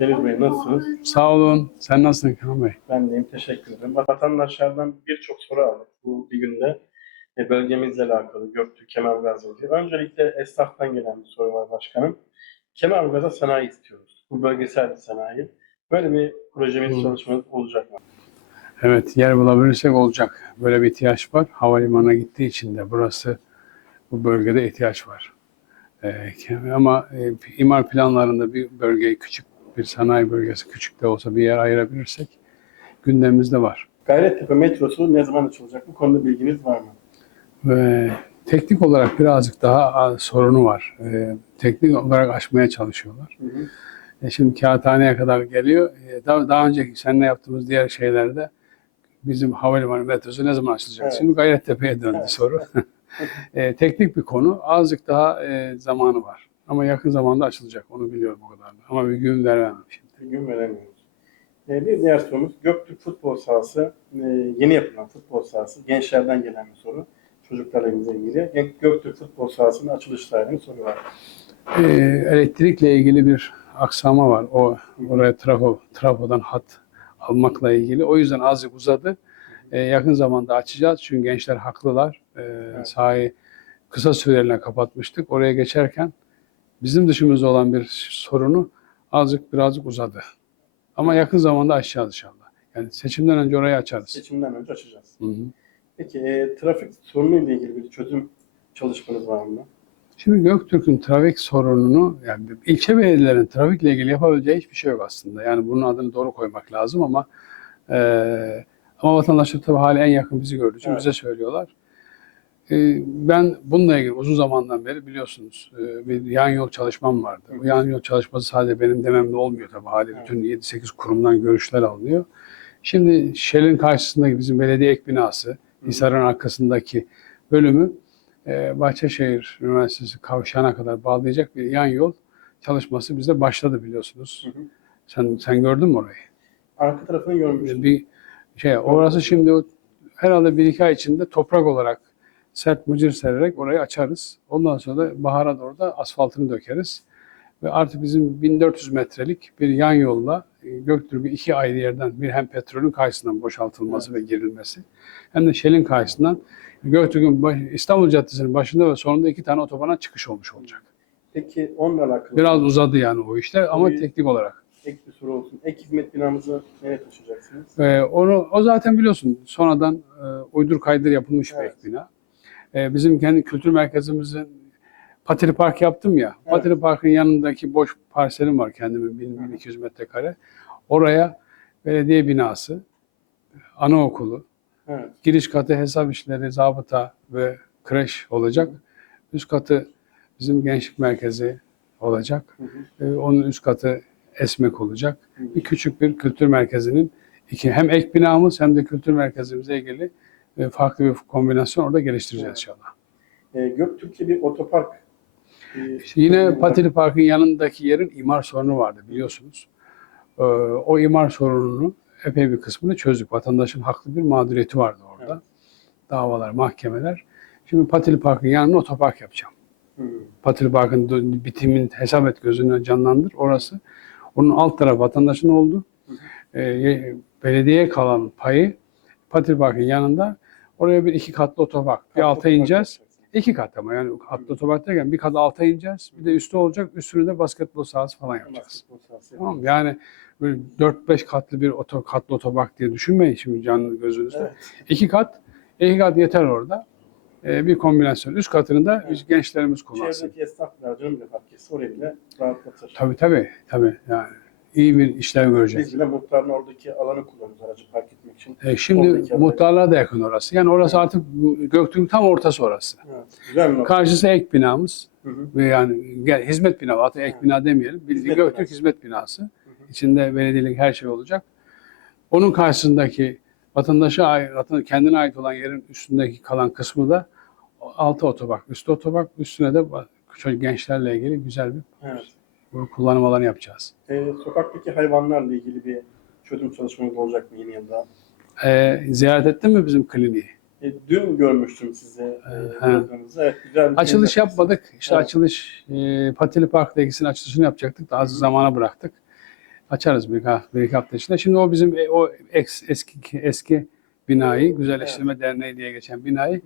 Deniz Bey nasılsınız? Sağ olun. Sen nasılsın Kaan Bey? Ben deyim teşekkür ederim. Vatandaşlardan birçok soru aldık bu bir günde. E, bölgemizle alakalı Göktürk, Kemergaz'la ilgili. Öncelikle esnaftan gelen bir soru var başkanım. Kemergaz'a sanayi istiyoruz. Bu bölgesel bir sanayi. Böyle bir projemiz, Hı. çalışmamız olacak mı? Evet, yer bulabilirsek olacak. Böyle bir ihtiyaç var. Havalimanına gittiği için de burası, bu bölgede ihtiyaç var. Ee, ama e, imar planlarında bir bölgeyi küçük, bir sanayi bölgesi küçük de olsa bir yer ayırabilirsek gündemimizde var. Gayrettepe metrosu ne zaman açılacak? Bu konuda bilginiz var mı? Ve teknik olarak birazcık daha sorunu var. Ee, teknik olarak aşmaya çalışıyorlar. Hı hı. E şimdi kağıthaneye kadar geliyor. E, daha, daha önceki seninle yaptığımız diğer şeylerde bizim havalimanı metrosu ne zaman açılacak? Evet. Şimdi Gayrettepe'ye döndü Evet. soru. E, teknik bir konu. Azıcık daha e, zamanı var. Ama yakın zamanda açılacak. Onu biliyorum o kadar. Ama bir gün veremem şimdi. Bir gün veremiyoruz. E, bir diğer sorumuz Göktürk futbol sahası. e, yeni yapılan futbol sahası. Gençlerden gelen bir soru. Çocuklarla ilgili. Gö- Göktürk futbol sahasının açılış tarihini soruyorlar. E, elektrikle ilgili bir aksama var. O oraya trafo, trafodan hat almakla ilgili. O yüzden azıcık uzadı. E, yakın zamanda açacağız. Çünkü gençler haklılar. E, Sahayı kısa süreliğine kapatmıştık. Oraya geçerken bizim dışımızda olan bir sorunu azıcık birazcık uzadı. Ama yakın zamanda açacağız inşallah. Yani seçimden önce orayı açarız. Seçimden önce açacağız. Hı hı. Peki e, trafik sorunuyla ilgili bir çözüm çalışmanız var mı? Şimdi Göktürk'ün trafik sorununu, yani ilçe belediyelerinin trafikle ilgili yapabileceği hiçbir şey yok aslında. Yani bunun adını doğru koymak lazım ama eee ama vatandaşlar tabii hala en yakın bizi gördüğü için Evet. bize söylüyorlar. Eee, ben bununla ilgili uzun zamandan beri biliyorsunuz eee, bir yan yol çalışmam vardı. Bu yan yol çalışması sadece benim dememle olmuyor tabii. Hali bütün 7-8 kurumdan görüşler alınıyor. Şimdi Shell'in karşısındaki bizim belediye ek binası, Hisar'ın arkasındaki bölümü e, Bahçeşehir Üniversitesi kavşağına kadar bağlayacak bir yan yol çalışması bizde başladı biliyorsunuz. Hı hı. Sen sen gördün mü orayı? Arka tarafını görmüştüm. Bir şey orası şimdi herhalde bir iki ay içinde toprak olarak sert mıcır sererek orayı açarız. Ondan sonra da bahara doğru da asfaltını dökeriz. Ve artık bizim 1400 metrelik bir yan yolla e, Göktürk'ü iki ayrı yerden bir hem petrolün karşısından boşaltılması ve girilmesi hem de Shell'in karşısından Göktürk'ün İstanbul Caddesi'nin başında ve sonunda iki tane otobana çıkış olmuş olacak. Peki onunla alakalı Biraz uzadı yani o işler ama Tabii. teknik olarak. ek bir soru olsun. Ek hizmet binamızı nereye taşıyacaksınız? Ee, onu o zaten biliyorsun sonradan e, uydur kaydır yapılmış bir Evet. ek bina. Ee, bizim kendi kültür merkezimizin Patili Park yaptım ya. Evet. Patili Park'ın yanındaki boş parselim var kendimin 1000 1200 metrekare. Oraya belediye binası, anaokulu, Evet. giriş katı hesap işleri, zabıta ve kreş olacak. Üst katı bizim gençlik merkezi olacak. Hı hı. Ee, onun üst katı esmek olacak. Hı hı. Bir küçük bir kültür merkezinin iki hem ek binamız hem de kültür merkezimize ilgili farklı bir kombinasyon orada geliştireceğiz inşallah. E, Göktürk'te bir otopark. e, İşte yine. Patili Park'ın yanındaki yerin imar sorunu vardı biliyorsunuz. Ee, o imar sorununu epey bir kısmını çözdük. Vatandaşın haklı bir mağduriyeti vardı orada. Evet. Davalar, mahkemeler. Şimdi Patili Park'ın yanına otopark yapacağım. Hı. Patili Park'ın bitimin hesap et gözünden canlandır orası. Onun alt tarafı vatandaşın oldu. Ee, ye- belediyeye kalan payı Patili Park'ın yanında oraya bir iki katlı otopark. Bir alta ineceğiz. İki kat ama yani katlı otopark derken bir kat alta ineceğiz. Bir de üstü olacak. Üstüne de basketbol sahası falan yapacağız. Tamam mı? Yani böyle 4-5 katlı bir oto, katlı otopark diye düşünmeyin şimdi canlı gözünüzde. Evet. İki kat, iki kat yeter orada. Ee, bir kombinasyon. Üst katını da Evet. biz gençlerimiz kullansın. Çevredeki canım bile etse oraya bile rahatlatır. Tabii tabii. tabii. Yani iyi bir işlev görecek. Biz bile muhtarın oradaki alanı kullanıyoruz aracı park için. Ee, şimdi muhtarlığa da yakın orası. Yani orası artık Göktürk'ün tam ortası orası. Evet. Güzel. Karşısı ek binamız. Hı hı. Ve yani gel, hizmet binası, hatta ek Evet. bina demeyelim. Bildiğin Hizmet Göktürk binası. hizmet binası. hı. İçinde belediyelik her şey olacak. Onun karşısındaki vatandaşa ait, kendine ait olan yerin üstündeki kalan kısmı da altı otopark, üstü otopark, üstüne de çocuk gençlerle ilgili güzel bir Evet. kullanım alanı yapacağız. E, sokaktaki hayvanlarla ilgili bir çözüm çalışmamız olacak mı yeni yılda? Ee, ziyaret ettin mi bizim kliniği? E, dün görmüştüm size e. Evet, güzel bir Açılış şey yapmadık. İşte Evet. açılış, e, Patili Park'ta ikisinin açılışını yapacaktık. Daha az zamana bıraktık. Açarız bir, bir iki hafta içinde. Şimdi o bizim e, o ex- eski eski binayı, Güzelleştirme Derneği diye geçen binayı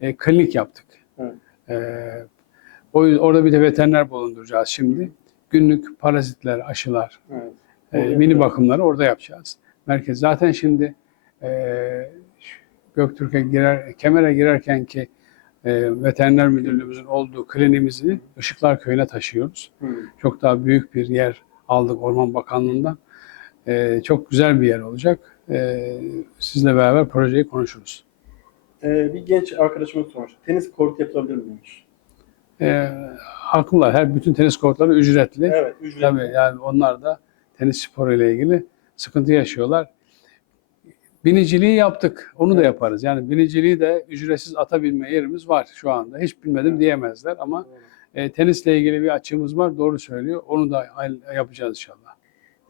e, klinik yaptık. Evet. E, o orada bir de veteriner bulunduracağız şimdi. Günlük parazitler, aşılar, Evet. e, mini bakımları orada yapacağız. Merkez zaten şimdi e, Göktürk'e girer, Kemer'e girerken ki e, veteriner müdürlüğümüzün olduğu kliniğimizi Işıklar Köyü'ne taşıyoruz. Hı. Çok daha büyük bir yer aldık Orman Bakanlığı'ndan. E, çok güzel bir yer olacak. E, sizle beraber projeyi konuşuruz. Ee, bir genç arkadaşımız sormuş. Tenis kort yapılabilir mi demiş. E, haklılar. Her bütün tenis kortları ücretli. Evet. Ücretli. Tabii yani onlar da tenis sporu ile ilgili sıkıntı yaşıyorlar. Biniciliği yaptık. Onu da Evet. yaparız. Yani biniciliği de ücretsiz atabilme yerimiz var şu anda. Hiç bilmedim Evet. diyemezler ama Doğru. e, tenisle ilgili bir açığımız var. Doğru söylüyor. Onu da yapacağız inşallah.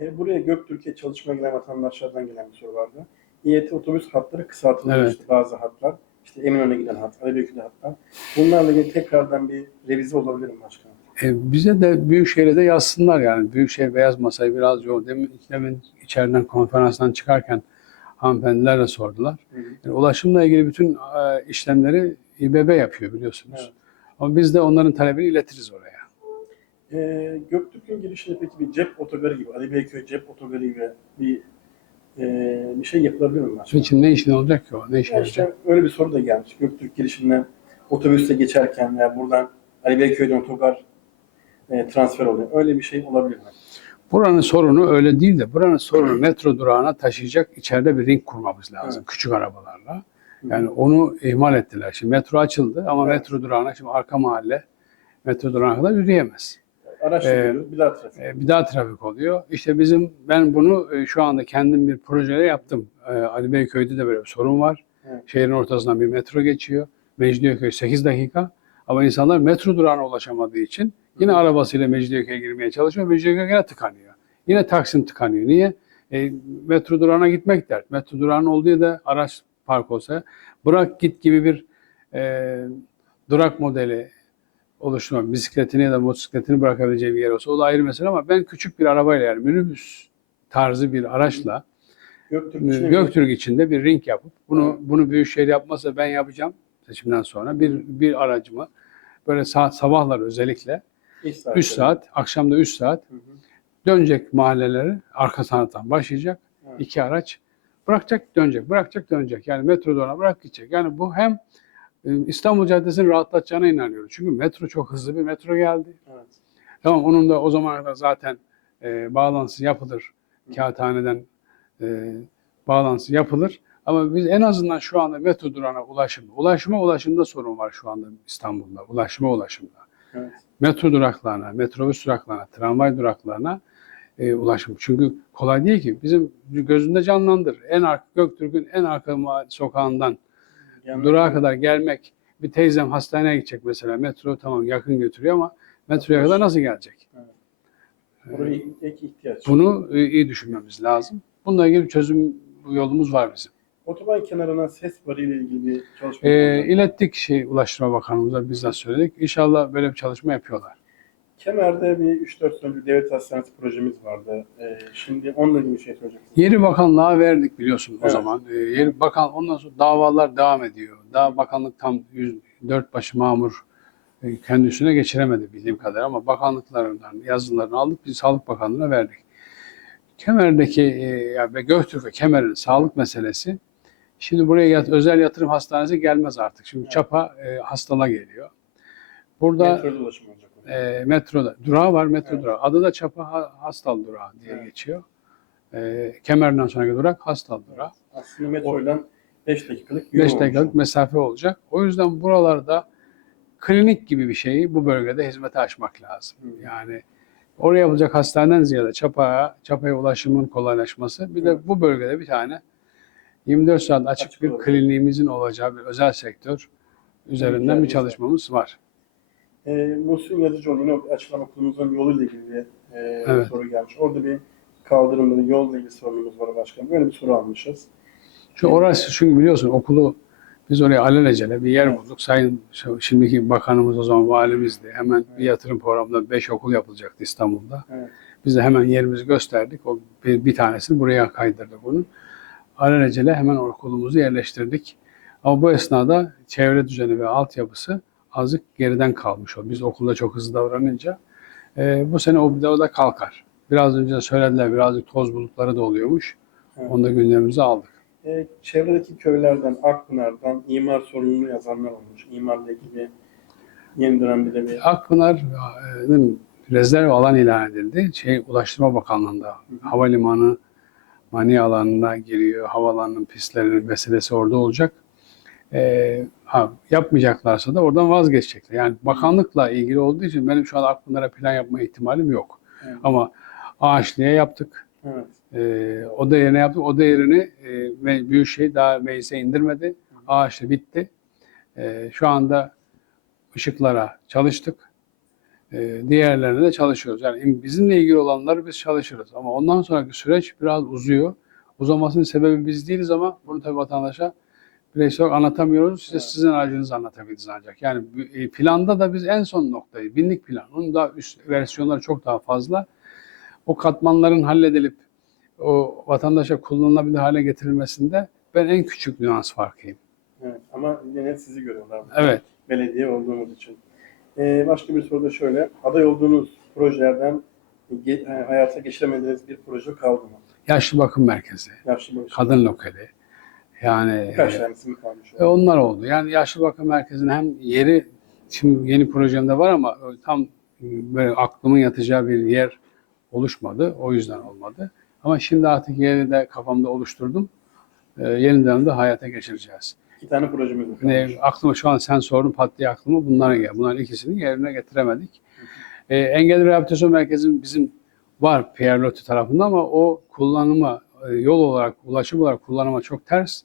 E, buraya Göktürk'e çalışmaya gelen vatandaşlardan gelen bir soru vardı. İET otobüs hatları kısaltılıyor Evet. bazı hatlar. İşte Eminönü'ne giden hat, Alebekir'de hatlar. Bunlarla ilgili tekrardan bir revize olabilir mi başkanım? E, bize de Büyükşehir'e de yazsınlar yani. Büyükşehir Beyaz Masayı biraz yoğun. Demin, demin içeriden konferanstan çıkarken hanımefendiler de sordular. Yani ulaşımla ilgili bütün e, işlemleri İBB yapıyor biliyorsunuz. Evet. Ama biz de onların talebini iletiriz oraya. E, Göktürk'ün girişinde peki bir cep otogarı gibi, Ali Beyköy cep otogarı gibi bir e, bir şey yapılabilir mi Bunun başkanım? için ne işin olacak ki o? Ne işin Ya olacak? işte öyle bir soru da gelmiş. Göktürk girişinden otobüste geçerken veya buradan Ali Beyköy'den otogar e, transfer oluyor. Öyle bir şey olabilir mi? Buranın sorunu öyle değil de buranın sorunu metro durağına taşıyacak içeride bir ring kurmamız lazım. Küçük arabalarla. Yani onu ihmal ettiler. Şimdi metro açıldı ama Evet. metro durağına şimdi arka mahalle metro durağına kadar yürüyemez. Araştırıyoruz. bir daha trafik. E, bir daha trafik oluyor. İşte bizim ben bunu e, şu anda kendim bir projeyle yaptım. E, Ali Beyköy'de de böyle bir sorun var. Evet. Şehrin ortasından bir metro geçiyor. Mecidiyeköy 8 dakika. Ama insanlar metro durağına ulaşamadığı için yine arabasıyla Mecidiyeköy'e girmeye çalışıyor. Mecidiyeköy yine tıkanıyor. Yine Taksim tıkanıyor. Niye? E, metro durağına gitmek dert. Metro durağının olduğu yerde araç park olsa bırak git gibi bir e, durak modeli oluşturmak, bisikletini ya da motosikletini bırakabileceği bir yer olsa o da ayrı mesele ama ben küçük bir arabayla yani minibüs tarzı bir araçla Göktürk e, içine Göktürk içinde bir ring yapıp bunu bunu Büyükşehir yapmazsa ben yapacağım seçimden sonra bir bir aracımı böyle sa- sabahlar özellikle İş 3 saatleri. saat, akşamda 3 saat Hı hı. dönecek mahalleleri arka sanattan başlayacak. Evet. iki araç bırakacak dönecek, bırakacak dönecek. Yani metro durağına bırak gidecek. Yani bu hem e, İstanbul Caddesi'ni rahatlatacağına inanıyorum. Çünkü metro çok hızlı bir metro geldi. Evet. Tamam onun da o zamana kadar zaten e, bağlantısı yapılır. Kağıthaneden e, bağlantısı yapılır. Ama biz en azından şu anda metro durağına ulaşım, ulaşıma ulaşımda sorun var şu anda İstanbul'da. Ulaşıma ulaşımda. Evet. Metro duraklarına, metrobüs duraklarına, tramvay duraklarına e, ulaşım. Çünkü kolay değil ki. Bizim gözünde canlandır. En arka, Göktürk'ün en arka sokağından Yani durağa kadar gelmek. Bir teyzem hastaneye gidecek mesela. Metro tamam yakın götürüyor ama metroya kadar nasıl gelecek? Buraya ek ihtiyaç. Bunu e, iyi düşünmemiz lazım. Bununla ilgili çözüm yolumuz var bizim. Otoban kenarına ses barı ile ilgili bir çalışma E, olacak. ilettik şey Ulaştırma Bakanımıza bizzat söyledik. İnşallah böyle bir çalışma yapıyorlar. Kemer'de bir 3-4 sene önce devlet hastanesi projemiz vardı. E, şimdi onunla ilgili bir şey söyleyeceksiniz. Yeni bakanlığa verdik biliyorsun o Evet. zaman. E, yeni bakan ondan sonra davalar devam ediyor. Daha bakanlık tam 104 başı mamur e, kendi üstüne geçiremedi bildiğim kadar ama bakanlıklarından yazılarını aldık biz Sağlık Bakanlığı'na verdik. Kemer'deki e, yani ve Göktürk ve Kemer'in sağlık meselesi şimdi buraya yat- özel yatırım hastanesi gelmez artık. Şimdi Evet. Çapa e, hastalığa geliyor. Burada Metroda ulaşım olacak. e, metroda durağı var metro Evet. durağı. Adı da Çapa Ha- Hastal durağı diye Evet. geçiyor. E, Kemer'den sonraki durak Hastal durağı. Aslında metroyla 5 dakikalık bir yol 5 olmuş. dakikalık mesafe olacak. O yüzden buralarda klinik gibi bir şeyi bu bölgede hizmete açmak lazım. Hı. Yani oraya yapılacak hastaneden ziyade Çapa'ya, Çapa'ya ulaşımın kolaylaşması. Bir de bu bölgede bir tane 24 saat açık, Açık bir olacak. kliniğimizin olacağı bir özel sektör üzerinden bir İhtiyacımız çalışmamız var. E, Muhsin Yazıcıoğlu yine açılan okulumuzun yoluyla ilgili bir e, Evet. soru gelmiş. Orada bir kaldırımlı yolla ilgili sorunumuz var başkanım. Böyle bir soru almışız. Şu orası çünkü biliyorsun okulu biz oraya alelacele bir yer Evet. bulduk. Sayın şu- şimdiki bakanımız o zaman valimizdi. Hemen bir yatırım programında 5 okul yapılacaktı İstanbul'da. Evet. Biz de hemen yerimizi gösterdik. O bir, bir tanesini buraya kaydırdık onun. Alelacele hemen okulumuzu yerleştirdik. Ama bu esnada çevre düzeni ve altyapısı azıcık geriden kalmış o. Biz okulda çok hızlı davranınca. Ee, bu sene o da, kalkar. Biraz önce söylediler birazcık toz bulutları da oluyormuş. Evet. Onu da gündemimize aldık. E, çevredeki köylerden, Akpınar'dan imar sorununu yazanlar olmuş. İmarla ilgili yeni dönemde de bir Akpınar'ın rezerv alan ilan edildi. Şey, Ulaştırma Bakanlığı'nda havalimanı mani alanına giriyor. Havalanının pistlerinin meselesi orada olacak. Ee, ha, yapmayacaklarsa da oradan vazgeçecekler. Yani bakanlıkla ilgili olduğu için benim şu an Akpınar'a plan yapma ihtimalim yok. Evet. Ama Ağaçlı'ya yaptık. evet, Ee, oda yerine yaptık. Oda yerini e, Büyükşehir daha meclise indirmedi. Ağaçlı bitti. Ee, şu anda ışıklara çalıştık. Ee, diğerlerine de çalışıyoruz. Yani bizimle ilgili olanları biz çalışırız. Ama ondan sonraki süreç biraz uzuyor. Uzamasının sebebi biz değiliz ama bunu tabii vatandaşa bireysel olarak anlatamıyoruz. Size Evet. sizin aracınızı anlatabiliriz ancak. Yani e, planda da biz en son noktayı, binlik plan. Onun da üst versiyonları çok daha fazla. O katmanların halledilip o vatandaşa kullanılabilir hale getirilmesinde ben en küçük nüans farkıyım. evet. Ama yine sizi görüyorlar. Evet. Belediye olduğunuz için. E, başka bir soru da şöyle. Aday olduğunuz projelerden ge- e, hayata geçiremediğiniz bir proje kaldı mı? Yaşlı bakım merkezi, Yaşlı bakış. kadın lokali. Yani Birkaç e, tanesi mi kalmış? E, onlar oldu. Yani yaşlı bakım merkezinin hem yeri şimdi yeni projemde var ama tam böyle aklımın yatacağı bir yer oluşmadı. O yüzden olmadı. Ama şimdi artık yeri de kafamda oluşturdum. E, yeni dönemde hayata geçireceğiz. İki tane projemiz var. Ne, aklıma şu an sen sordun pat diye aklıma bunların geldi. Bunların ikisini yerine getiremedik. E, engelli rehabilitasyon merkezim bizim var Pierre Loti tarafında ama o kullanıma e, yol olarak, ulaşım olarak kullanıma çok ters.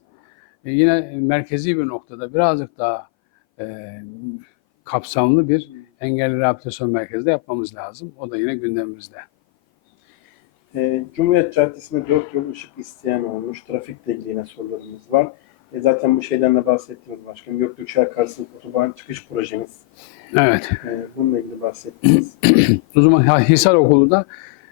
E, yine merkezi bir noktada birazcık daha e, kapsamlı bir engelli rehabilitasyon merkezi de yapmamız lazım. O da yine gündemimizde. E, Cumhuriyet Caddesi'nde dört yol ışık isteyen olmuş. Trafikle ilgili yine sorularımız var. E, zaten bu şeyden de bahsettiniz başkanım. Göktürk Şarkarsı otoban çıkış projeniz. Evet. E, bununla ilgili bahsettiniz. O zaman Hisar Okulu da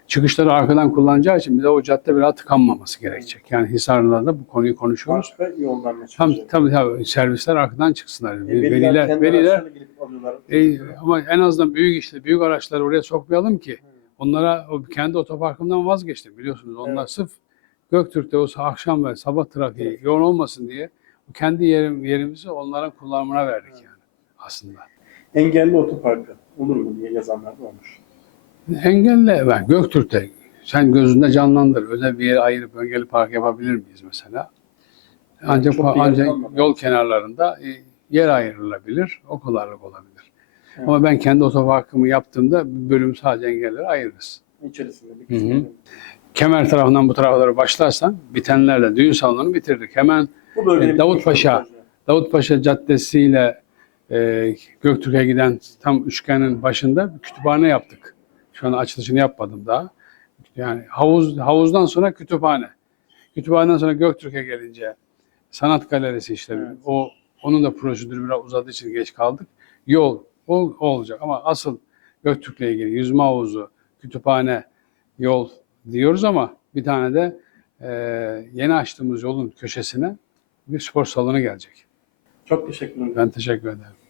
çıkışları arkadan kullanacağı için bir de o cadde biraz tıkanmaması gerekecek. Yani Hisarlı'da da bu konuyu konuşuyoruz. Başka yoldan mı Tam, tabii tabii servisler arkadan çıksınlar. E, veliler, veliler, alıyorlar. e, ama en azından büyük işte büyük araçları oraya sokmayalım ki onlara o kendi otoparkından vazgeçtim biliyorsunuz. Onlar Evet. sırf Göktürk'te o akşam ve sabah trafiği Evet. yoğun olmasın diye kendi yerim, yerimizi onların kullanımına verdik yani aslında. Engelli otoparkı olur mu diye yazanlar da olmuş. Engelle ben Göktürk'te sen gözünde canlandır. Özel bir yere ayırıp engelli park yapabilir miyiz mesela? Ancak yer ancak yol kenarlarında e, yer ayrılabilir. O kadarlık olabilir. Evet. Ama ben kendi otoparkımı yaptığımda bölüm sadece engellere ayırırız. İçerisinde bir kısmı. Kemer tarafından bu tarafa doğru başlarsan bitenlerle düğün salonunu bitirdik. Hemen Bu E, Davutpaşa. Davutpaşa Caddesi ile e, Göktürk'e giden tam üçgenin başında bir kütüphane yaptık. Şu an açılışını yapmadım daha. Yani havuz havuzdan sonra kütüphane. Kütüphaneden sonra Göktürk'e gelince sanat galerisi işte Evet. o onun da prosedürü biraz uzadığı için geç kaldık. Yol o, o olacak ama asıl Göktürk'le ilgili yüzme havuzu, kütüphane, yol diyoruz ama bir tane de e, yeni açtığımız yolun köşesine bir spor salonu gelecek. Çok teşekkür ederim. Ben teşekkür ederim.